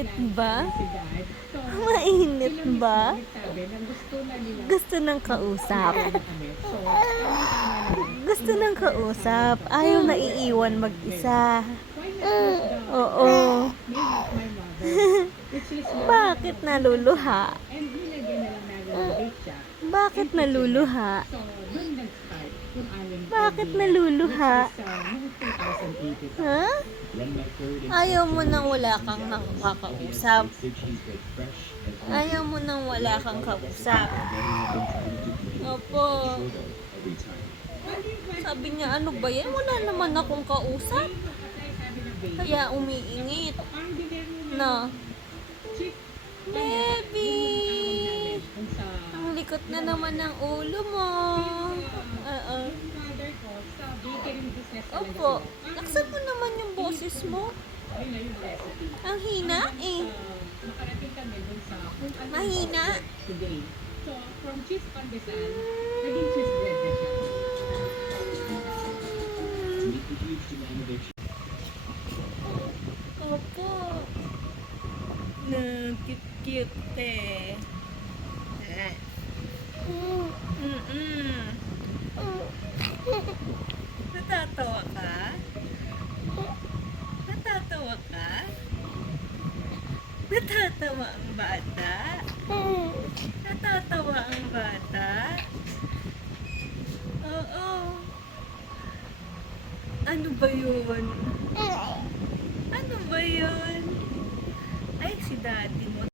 Mainit ba? Mainit ba? Gusto ng kausap. Gusto ng kausap. Ayaw na iiwan mag-isa. Oo. Bakit naluluha? Bakit naluluha? Bakit naluluha? Ha? Ayaw mo nang wala kang nakakausap. Ayaw mo nang wala kang kausap. Opo. Sabi niya, ano ba yan? Wala naman akong kausap. Kaya umiingit. No. Baby! Ang likot na naman ng ulo mo. Oo. Opo. Laksan mo naman yung boses mo. Ang hina eh. Mahina. So, from cheese pandesal, naging cheese bread na siya. Opo. Cute eh. Natatawa ka? Natatawa ka? Natatawa ang bata? Natatawa ang bata? Oo. Ano ba yun?